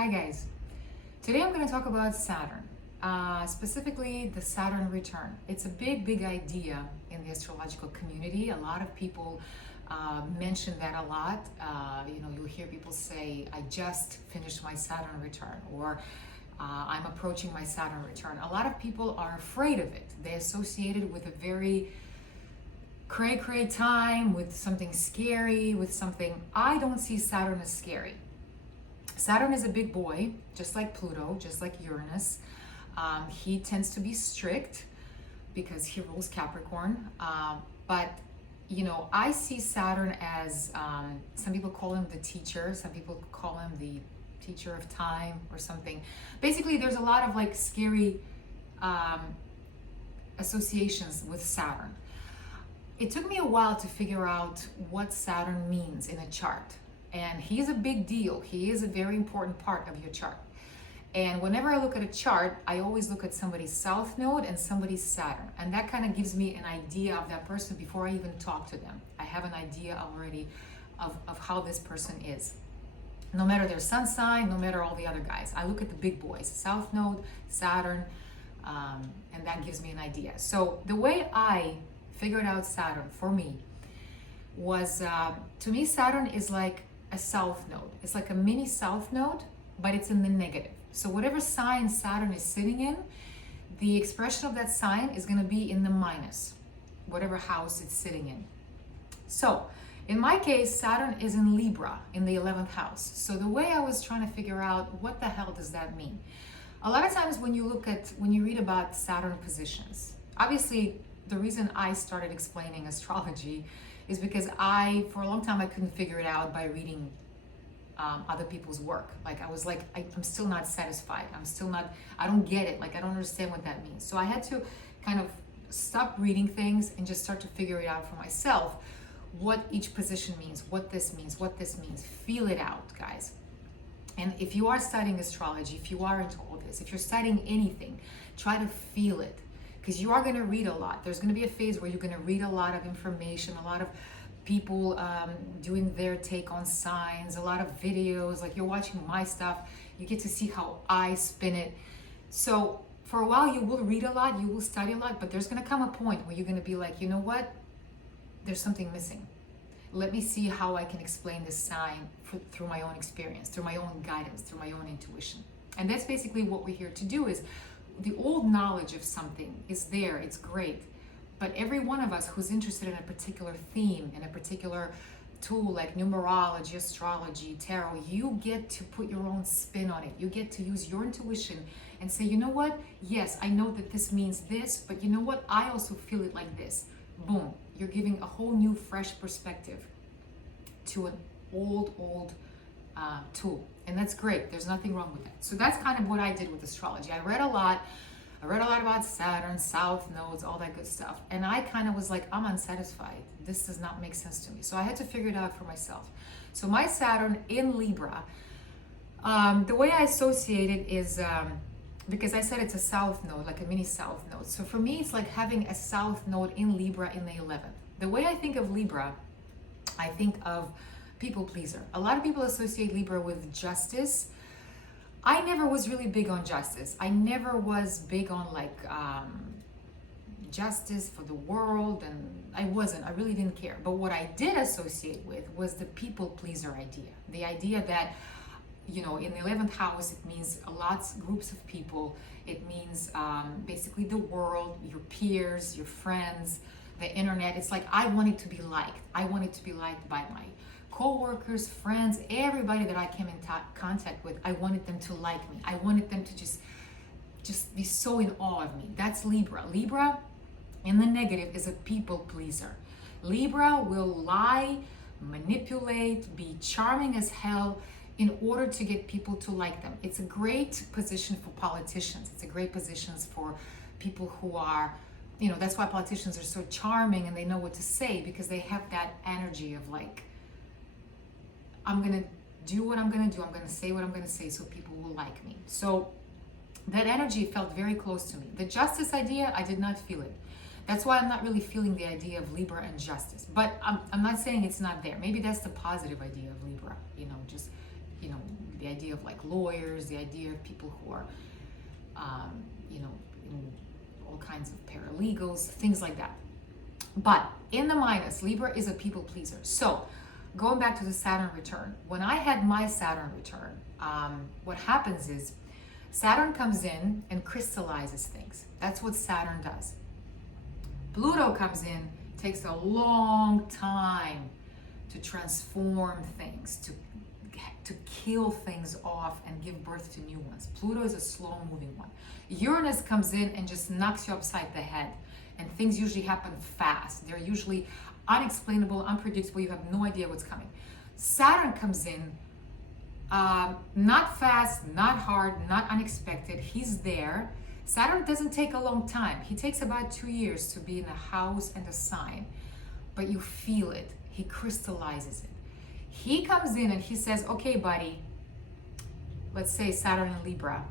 Hi guys. Today I'm going to talk about Saturn, specifically the Saturn return. It's a big idea in the astrological community. A lot of people mention that a lot. You'll hear people say, I just finished my Saturn return, or I'm approaching my Saturn return. A lot of people are afraid of it. They associate it with a very cray time, with something scary, with something. I don't see Saturn as scary. Saturn is a big boy, just like Pluto, just like Uranus. He tends to be strict because he rules Capricorn. But I see Saturn as, some people call him the teacher, some people call him the teacher of time or something. Basically, there's a lot of like scary associations with Saturn. It took me a while to figure out what Saturn means in a chart. And he's a big deal. He is a very important part of your chart. And whenever I look at a chart, I always look at somebody's south node and somebody's Saturn. And that kind of gives me an idea of that person before I even talk to them. I have an idea already of how this person is. No matter their sun sign, no matter all the other guys. I look at the big boys, south node, Saturn, and that gives me an idea. So the way I figured out Saturn for me was, to me, Saturn is like a south node. It's like a mini south node, but it's in the negative. So whatever sign Saturn is sitting in, the expression of that sign is going to be in the minus, whatever house it's sitting in. So in my case, Saturn is in Libra in the 11th house. So the way I was trying to figure out what the hell does that mean? A lot of times when you read about Saturn positions, obviously the reason I started explaining astrology is because for a long time, I couldn't figure it out by reading other people's work. Like I was like, I'm still not satisfied. I don't get it. Like I don't understand what that means. So I had to kind of stop reading things and just start to figure it out for myself, what each position means, what this means. Feel it out, guys. And if you are studying astrology, if you are into all this, if you're studying anything, try to feel it. Because you are going to read a lot. There's going to be a phase where you're going to read a lot of information, a lot of people doing their take on signs, a lot of videos. Like you're watching my stuff, you get to see how I spin it. So for a while, you will read a lot, you will study a lot, but there's going to come a point where you're going to be like, you know what? There's something missing. Let me see how I can explain this sign through my own experience, through my own guidance, through my own intuition. And that's basically what we're here to do. Is the old knowledge of something is there, it's great, but every one of us who's interested in a particular theme, in a particular tool like numerology, astrology, tarot, you get to put your own spin on it. You get to use your intuition and say, you know what, yes, I know that this means this, but you know what, I also feel it like this. Boom, you're giving a whole new fresh perspective to an old tool. And that's great. There's nothing wrong with that. So that's kind of what I did with astrology. I read a lot about Saturn, south nodes, all that good stuff. And I kind of was like, I'm unsatisfied. This does not make sense to me. So I had to figure it out for myself. So my Saturn in Libra, the way I associate it is, because I said it's a south node, like a mini south node. So for me, it's like having a south node in Libra in the 11th. The way I think of Libra, I think of people pleaser. A lot of people associate Libra with justice. I never was really big on justice. I never was big on like justice for the world, and I really didn't care. But what I did associate with was the people pleaser idea. The idea that, in the 11th house, it means groups of people. It means basically the world, your peers, your friends, the internet. It's like I wanted to be liked. I wanted to be liked by my co-workers, friends, everybody that I came in contact with. I wanted them to like me. I wanted them to just be so in awe of me. That's Libra. Libra in the negative is a people pleaser. Libra will lie, manipulate, be charming as hell in order to get people to like them. It's a great position for politicians. It's a great position for people who are, that's why politicians are so charming and they know what to say, because they have that energy of like, I'm going to do what I'm going to do. I'm going to say what I'm going to say so people will like me. So that energy felt very close to me. The justice idea, I did not feel it. That's why I'm not really feeling the idea of Libra and justice. But I'm not saying it's not there. Maybe that's the positive idea of Libra, just the idea of like lawyers, the idea of people who are, you know, in all kinds of paralegals, things like that. But in the minus, Libra is a people pleaser. So going back to the Saturn return, when I had my Saturn return, what happens is Saturn comes in and crystallizes things. That's what Saturn does. Pluto comes in, takes a long time to transform things, to kill things off and give birth to new ones. Pluto is a slow moving one. Uranus comes in and just knocks you upside the head, and things usually happen fast. They're usually unexplainable, unpredictable. You have no idea what's coming. Saturn comes in, not fast, not hard, not unexpected. He's there. Saturn doesn't take a long time. He takes about 2 years to be in a house and a sign, but you feel it. He crystallizes it. He comes in and he says, okay, buddy, let's say Saturn in Libra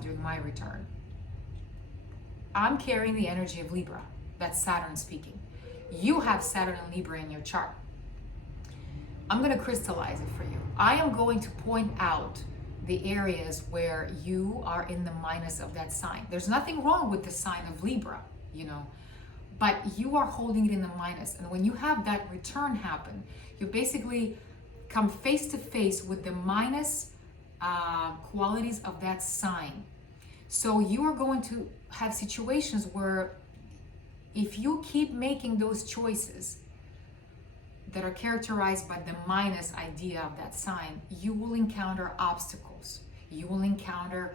during my return. I'm carrying the energy of Libra. That's Saturn speaking. You have Saturn and Libra in your chart. I'm going to crystallize it for you. I am going to point out the areas where you are in the minus of that sign. There's nothing wrong with the sign of Libra, you know, but you are holding it in the minus. And when you have that return happen, you basically come face to face with the minus qualities of that sign. So you are going to have situations where if you keep making those choices that are characterized by the minus idea of that sign, you will encounter obstacles. You will encounter,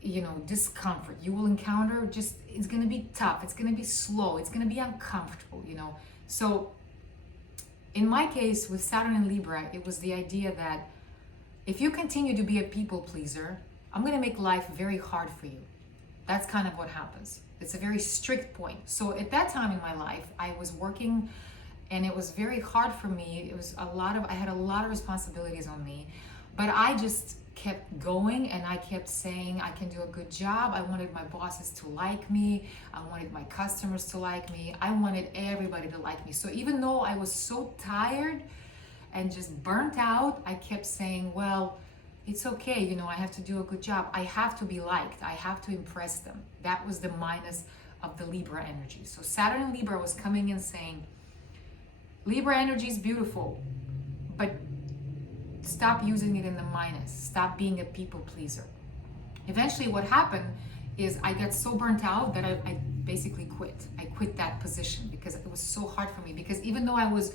you know, discomfort. You will encounter just, it's going to be tough. It's going to be slow. It's going to be uncomfortable, you know. So in my case with Saturn and Libra, it was the idea that if you continue to be a people pleaser, I'm going to make life very hard for you. That's kind of what happens. It's a very strict point. So at that time in my life, I was working and it was very hard for me. It was I had a lot of responsibilities on me, but I just kept going and I kept saying I can do a good job. I wanted my bosses to like me. I wanted my customers to like me. I wanted everybody to like me. So even though I was so tired and just burnt out, I kept saying, well, it's okay, you know, I have to do a good job. I have to be liked. I have to impress them. That was the minus of the Libra energy. So Saturn in Libra was coming in saying, Libra energy is beautiful, but stop using it in the minus. Stop being a people pleaser. Eventually what happened is I got so burnt out that I basically quit. I quit that position because it was so hard for me, because even though I was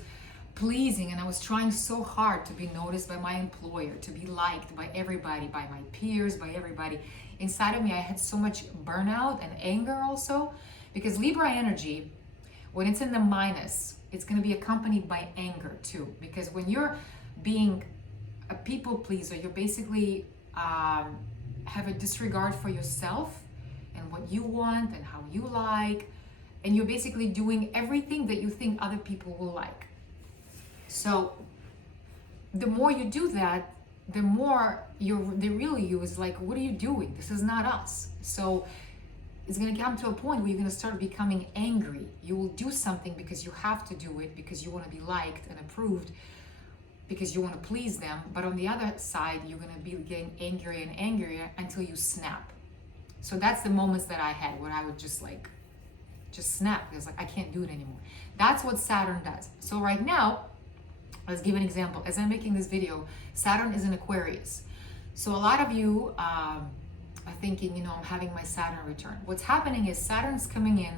pleasing and I was trying so hard to be noticed by my employer, to be liked by everybody, by my peers, by everybody, inside of me I had so much burnout and anger also, because Libra energy, when it's in the minus, it's going to be accompanied by anger too, because when you're being a people pleaser, you basically have a disregard for yourself and what you want and how you like, and you're basically doing everything that you think other people will like. So the more you do that, the more the real you is like, what are you doing? This is not us. So it's going to come to a point where you're going to start becoming angry. You will do something because you have to do it, because you want to be liked and approved, because you want to please them. But on the other side, you're going to be getting angrier and angrier until you snap. So that's the moments that I had where I would just snap, because like I can't do it anymore. That's what Saturn does. So right now, let's give an example. As I'm making this video, Saturn is in Aquarius. So a lot of you are thinking, you know, I'm having my Saturn return. What's happening is Saturn's coming in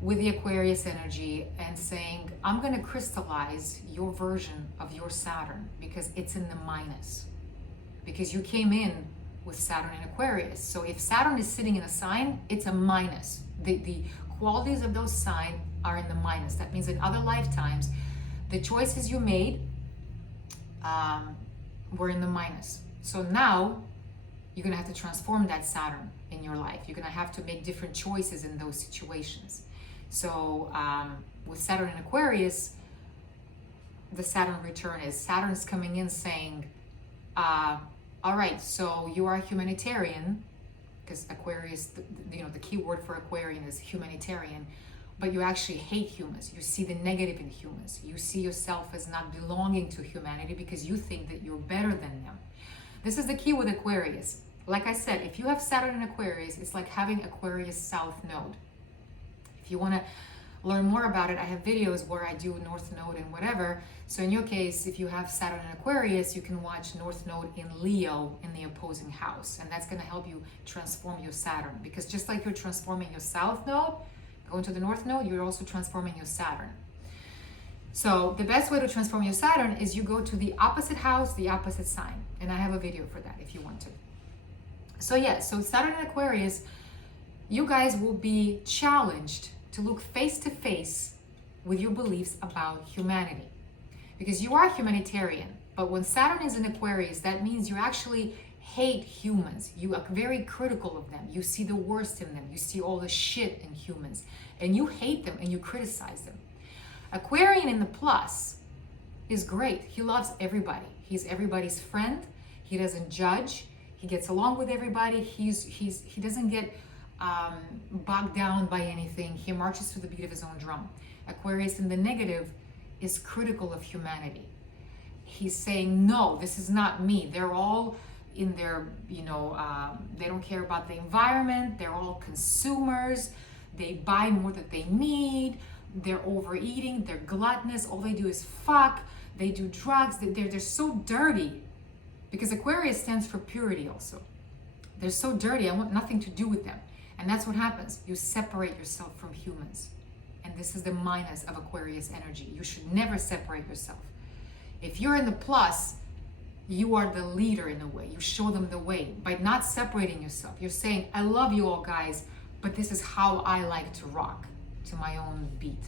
with the Aquarius energy and saying, I'm going to crystallize your version of your Saturn because it's in the minus. Because you came in with Saturn in Aquarius. So if Saturn is sitting in a sign, it's a minus. The qualities of those signs are in the minus. That means in other lifetimes, the choices you made were in the minus. So now you're going to have to transform that Saturn in your life. You're going to have to make different choices in those situations. So with Saturn in Aquarius, the Saturn return is Saturn's coming in saying, all right, so you are a humanitarian, because Aquarius, the key word for Aquarian is humanitarian. but you actually hate humans. You see the negative in humans. You see yourself as not belonging to humanity because you think that you're better than them. This is the key with Aquarius. Like I said, if you have Saturn in Aquarius, it's like having Aquarius South Node. If you want to learn more about it, I have videos where I do North Node and whatever. So in your case, if you have Saturn in Aquarius, you can watch North Node in Leo in the opposing house. And that's going to help you transform your Saturn. Because just like you're transforming your South Node, going to the North Node, you're also transforming your Saturn. So the best way to transform your Saturn is you go to the opposite house, the opposite sign. And I have a video for that if you want to. So yeah, so Saturn in Aquarius, you guys will be challenged to look face to face with your beliefs about humanity. Because you are humanitarian, but when Saturn is in Aquarius, that means you actually hate humans. You are very critical of them. You see the worst in them. You see all the shit in humans. And you hate them and you criticize them. Aquarian in the plus is great. He loves everybody. He's everybody's friend. He doesn't judge. He gets along with everybody. He doesn't get bogged down by anything. He marches to the beat of his own drum. Aquarius in the negative is critical of humanity. He's saying, no, this is not me. They're all in their, they don't care about the environment. They're all consumers. They buy more than they need. They're overeating. They're gluttonous. All they do is fuck. They do drugs. They're so dirty. Because Aquarius stands for purity also. They're so dirty. I want nothing to do with them. And that's what happens. You separate yourself from humans. And this is the minus of Aquarius energy. You should never separate yourself. If you're in the plus, you are the leader in a way. You show them the way by not separating yourself. You're saying, I love you all guys, but this is how I like to rock to my own beat.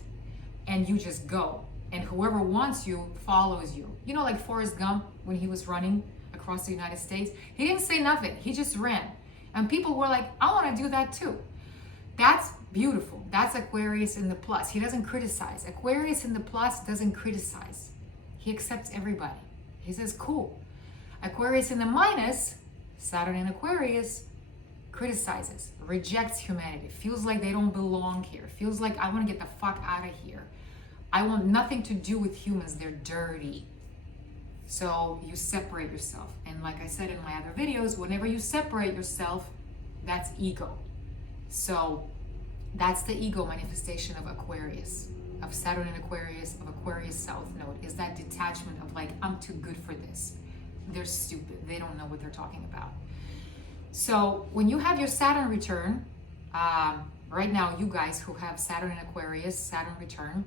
And you just go. And whoever wants you follows you. You know, like Forrest Gump, when he was running across the United States, he didn't say nothing. He just ran. And people were like, I want to do that too. That's beautiful. That's Aquarius in the plus. He doesn't criticize. Aquarius in the plus doesn't criticize. He accepts everybody. He says, cool. Aquarius in the minus, Saturn in Aquarius, criticizes, rejects humanity, feels like they don't belong here, feels like I want to get the fuck out of here. I want nothing to do with humans. They're dirty. So you separate yourself. And like I said in my other videos, whenever you separate yourself, that's ego. So that's the ego manifestation of Aquarius, of Saturn in Aquarius, of Aquarius South Node, is that detachment of like, I'm too good for this. They're stupid. They don't know what they're talking about. So when you have your Saturn return, right now, you guys who have Saturn in Aquarius, Saturn return,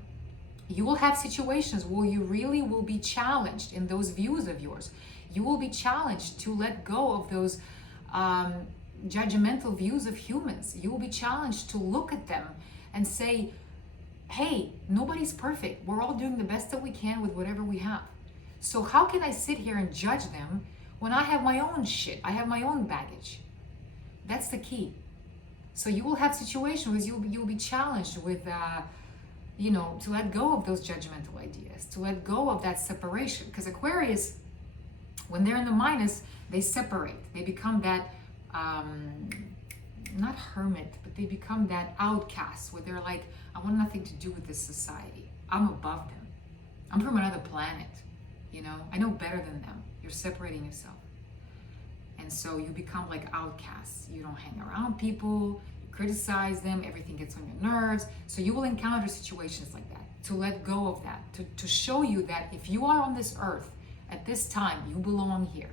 you will have situations where you really will be challenged in those views of yours. You will be challenged to let go of those judgmental views of humans. You will be challenged to look at them and say, hey, nobody's perfect. We're all doing the best that we can with whatever we have. So how can I sit here and judge them when I have my own shit? I have my own baggage. That's the key. So you will have situations where you'll be challenged with to let go of those judgmental ideas, to let go of that separation. Because Aquarius, when they're in the minus, they separate. They become that, not hermit, but they become that outcast where they're like, I want nothing to do with this society. I'm above them. I'm from another planet. I know better than them. You're separating yourself. And so you become like outcasts. You don't hang around people. Criticize them, everything gets on your nerves. So you will encounter situations like that, to let go of that, to show you that if you are on this earth at this time, you belong here.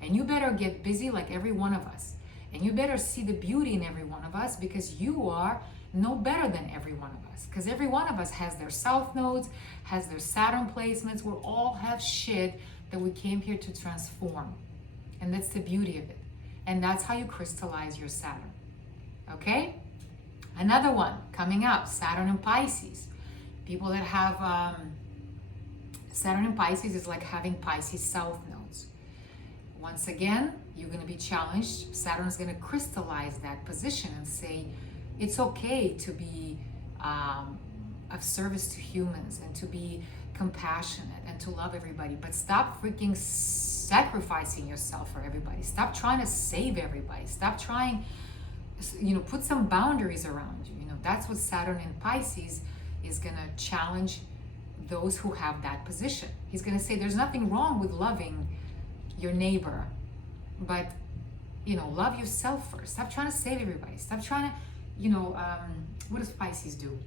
And you better get busy like every one of us. And you better see the beauty in every one of us, because you are no better than every one of us. Because every one of us has their South Nodes, has their Saturn placements. We all have shit that we came here to transform. And that's the beauty of it. And that's how you crystallize your Saturn. Okay? Another one coming up, Saturn in Pisces. People that have Saturn in Pisces is like having Pisces South Nodes. Once again, you're going to be challenged. Saturn's going to crystallize that position and say, it's okay to be of service to humans and to be compassionate and to love everybody, but stop freaking sacrificing yourself for everybody. Stop trying to save everybody. Stop trying put some boundaries around you. That's what Saturn in Pisces is going to challenge those who have that position. He's going to say there's nothing wrong with loving your neighbor, but love yourself first. Stop trying to save everybody. Stop trying to, what does Pisces do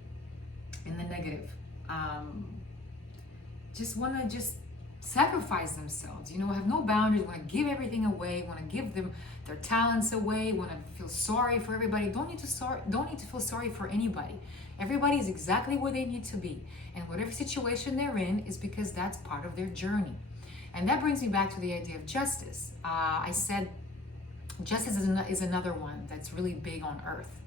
in the negative? Just want to just sacrifice themselves, have no boundaries, want to give everything away, want to give them their talents away, want to feel sorry for everybody. Don't need to feel sorry for anybody. Everybody is exactly where they need to be, and whatever situation they're in is because that's part of their journey. And that brings me back to the idea of justice. I said justice is another one that's really big on earth.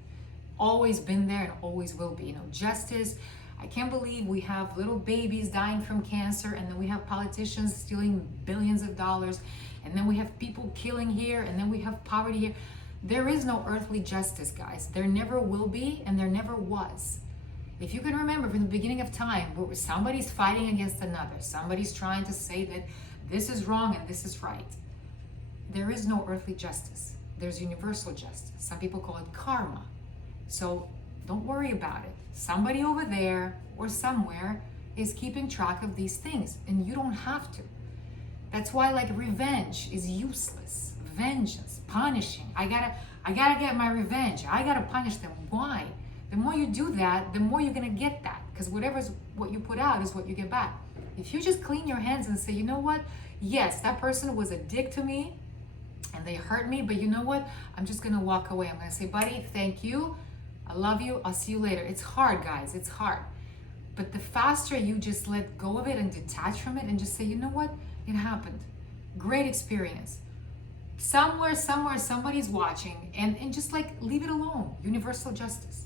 Always been there and always will be. Justice. I can't believe we have little babies dying from cancer, and then we have politicians stealing billions of dollars, and then we have people killing here, and then we have poverty here. There is no earthly justice, guys. There never will be, and there never was. If you can remember from the beginning of time, where somebody's fighting against another, somebody's trying to say that this is wrong and this is right. There is no earthly justice. There's universal justice. Some people call it karma. So don't worry about it. Somebody over there or somewhere is keeping track of these things, and you don't have to. That's why revenge is useless. Vengeance, punishing. I gotta get my revenge. I gotta punish them. Why? The more you do that, the more you're gonna get that, because what you put out is what you get back. If you just clean your hands and say, you know what? Yes, that person was a dick to me and they hurt me, but you know what? I'm just gonna walk away. I'm gonna say, buddy, thank you. I love you. I'll see you later. It's hard, guys. It's hard. But the faster you just let go of it and detach from it and just say, you know what? It happened. Great experience. Somewhere, somebody's watching, and just leave it alone. Universal justice.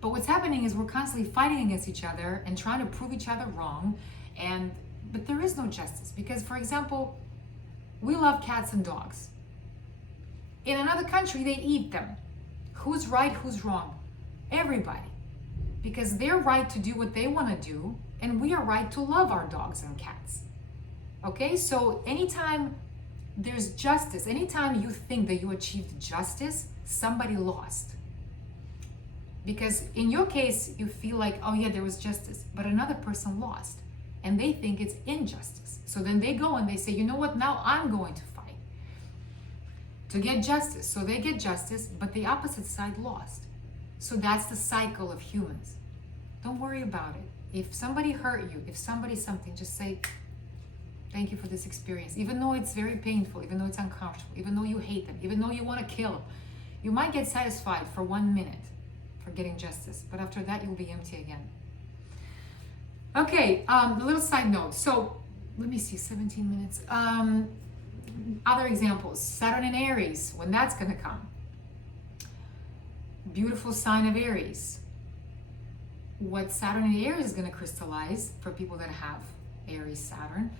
But what's happening is we're constantly fighting against each other and trying to prove each other wrong. But there is no justice, because, for example, we love cats and dogs. In another country, they eat them. Who's right? Who's wrong? Everybody. Because they're right to do what they want to do, and we are right to love our dogs and cats. Okay? So anytime there's justice, anytime you think that you achieved justice, somebody lost. Because in your case, you feel like, oh yeah, there was justice, but another person lost, and they think it's injustice. So then they go and they say, you know what? Now I'm going to fight to get justice. So they get justice, but the opposite side lost. So that's the cycle of humans. Don't worry about it. If somebody hurt you, if somebody something, just say, thank you for this experience. Even though it's very painful, even though it's uncomfortable, even though you hate them, even though you want to kill them, you might get satisfied for 1 minute for getting justice, but after that you'll be empty again. Okay, a little side note. So let me see, 17 minutes. Other examples, Saturn in Aries, when that's going to come. Beautiful sign of Aries. What Saturn in Aries is going to crystallize for people that have Aries Saturn,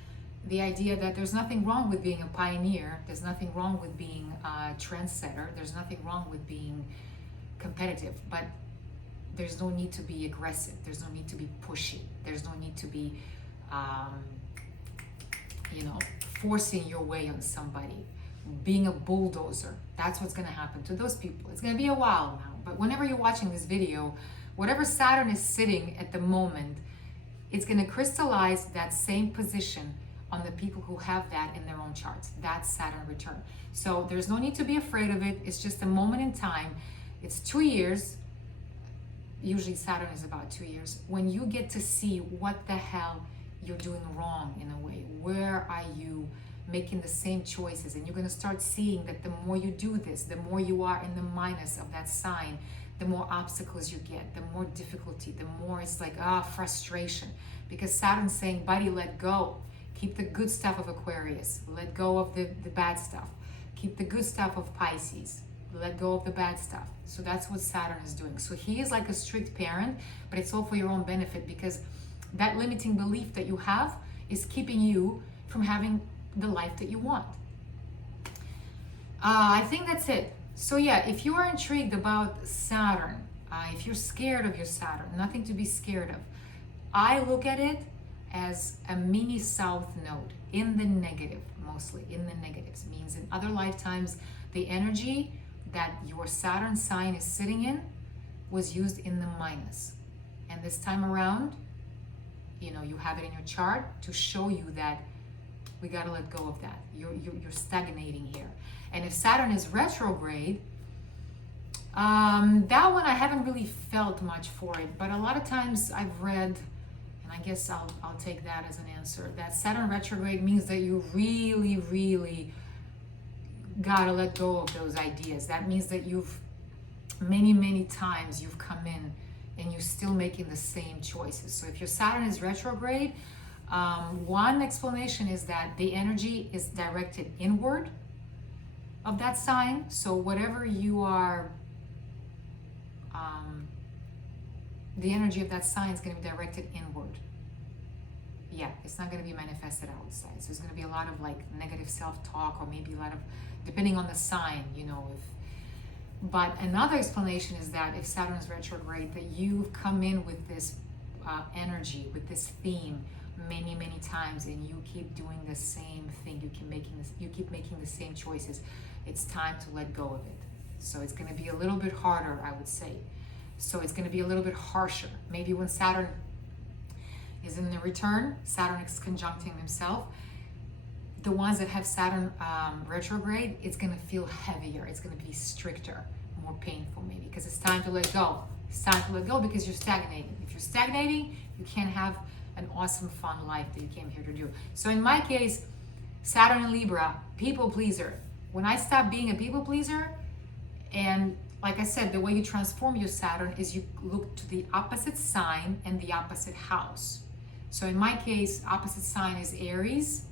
the idea that there's nothing wrong with being a pioneer, there's nothing wrong with being a trendsetter, there's nothing wrong with being competitive, but there's no need to be aggressive, there's no need to be pushy, there's no need to be forcing your way on somebody, being a bulldozer. That's what's going to happen to those people. It's going to be a while now, but whenever you're watching this video, whatever Saturn is sitting at the moment, it's going to crystallize that same position on the people who have that in their own charts. That's Saturn return. So there's no need to be afraid of it. It's just a moment in time. It's 2 years. Usually Saturn is about 2 years. When you get to see what the hell you're doing wrong in a way. Where are you making the same choices? And you're going to start seeing that the more you do this, the more you are in the minus of that sign, the more obstacles you get, the more difficulty, the more it's frustration. Because Saturn's saying, buddy, let go. Keep the good stuff of Aquarius. Let go of the bad stuff. Keep the good stuff of Pisces. Let go of the bad stuff. So that's what Saturn is doing. So he is like a strict parent, but it's all for your own benefit, because that limiting belief that you have is keeping you from having the life that you want. I think that's it. So yeah, if you are intrigued about Saturn, if you're scared of your Saturn, nothing to be scared of. I look at it as a mini south node in the negative, mostly in the negatives. Means in other lifetimes, the energy that your Saturn sign is sitting in was used in the minus. And this time around, you know, you have it in your chart to show you that we got to let go of that. You're stagnating here. And if Saturn is retrograde, that one I haven't really felt much for it, but a lot of times I've read, and I guess I'll take that as an answer, that Saturn retrograde means that you really, really gotta let go of those ideas. That means that you've many times you've come in and you're still making the same choices. So if your Saturn is retrograde, one explanation is that the energy is directed inward of that sign. So whatever you are, the energy of that sign is going to be directed inward. Yeah, it's not going to be manifested outside. So there's going to be a lot of like negative self-talk, or maybe a lot of, depending on the sign, you know. But another explanation is that if Saturn is retrograde, that you've come in with this energy, with this theme many times, and you keep doing the same thing. You keep making the same choices. It's time to let go of it. So it's going to be a little bit harder, I would say. So it's going to be a little bit harsher. Maybe when Saturn is in the return, Saturn is conjuncting himself, the ones that have Saturn retrograde, it's going to feel heavier. It's going to be stricter, more painful maybe, because it's time to let go. It's time to let go because you're stagnating. If you're stagnating, you can't have an awesome, fun life that you came here to do. So in my case, Saturn in Libra, people pleaser. When I stopped being a people pleaser, and like I said, the way you transform your Saturn is you look to the opposite sign and the opposite house. So in my case, opposite sign is Aries,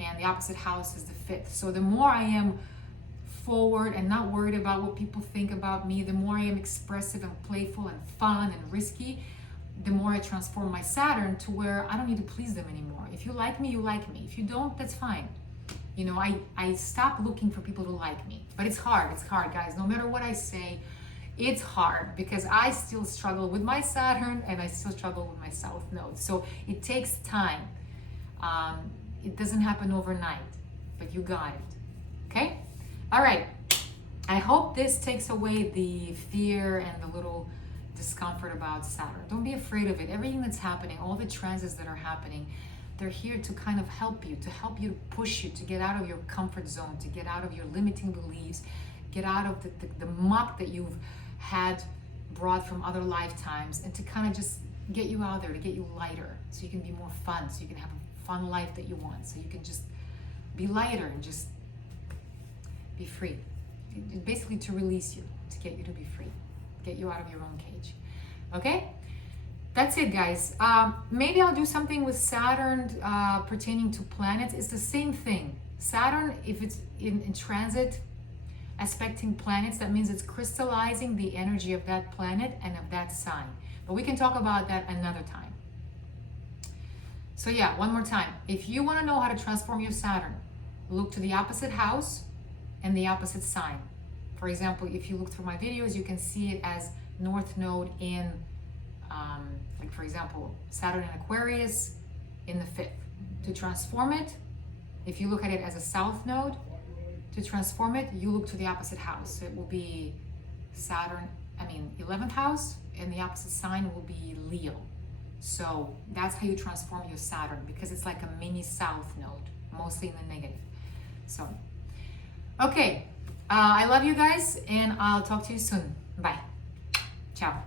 and the opposite house is the 5th. So the more I am forward and not worried about what people think about me, the more I am expressive and playful and fun and risky, the more I transform my Saturn to where I don't need to please them anymore. If you like me, you like me. If you don't, that's fine. You know, I stop looking for people to like me. But it's hard, guys. No matter what I say, it's hard because I still struggle with my Saturn and I still struggle with my South Node. So it takes time. It doesn't happen overnight, but you got it. Okay? All right. I hope this takes away the fear and the little discomfort about Saturn. Don't be afraid of it. Everything that's happening, all the transits that are happening, they're here to kind of help you, to push you, to get out of your comfort zone, to get out of your limiting beliefs, get out of the muck that you've had brought from other lifetimes, and to kind of just get you out there, to get you lighter, so you can be more fun, so you can have a fun life that you want, so you can just be lighter and just be free. Basically to release you, to get you to be free, get you out of your own cage. Okay? That's it, guys. Maybe I'll do something with Saturn pertaining to planets. It's the same thing. Saturn, if it's in transit, aspecting planets, that means it's crystallizing the energy of that planet and of that sign. But we can talk about that another time. So yeah, one more time. If you want to know how to transform your Saturn, look to the opposite house and the opposite sign. For example, if you look through my videos, you can see it as North Node in like for example, Saturn in Aquarius in the 5th. To transform it, if you look at it as a South Node, to transform it, you look to the opposite house. So it will be 11th house, and the opposite sign will be Leo. So that's how you transform your Saturn, because it's like a mini South Node, mostly in the negative. So, okay, I love you guys, and I'll talk to you soon. Bye. Ciao.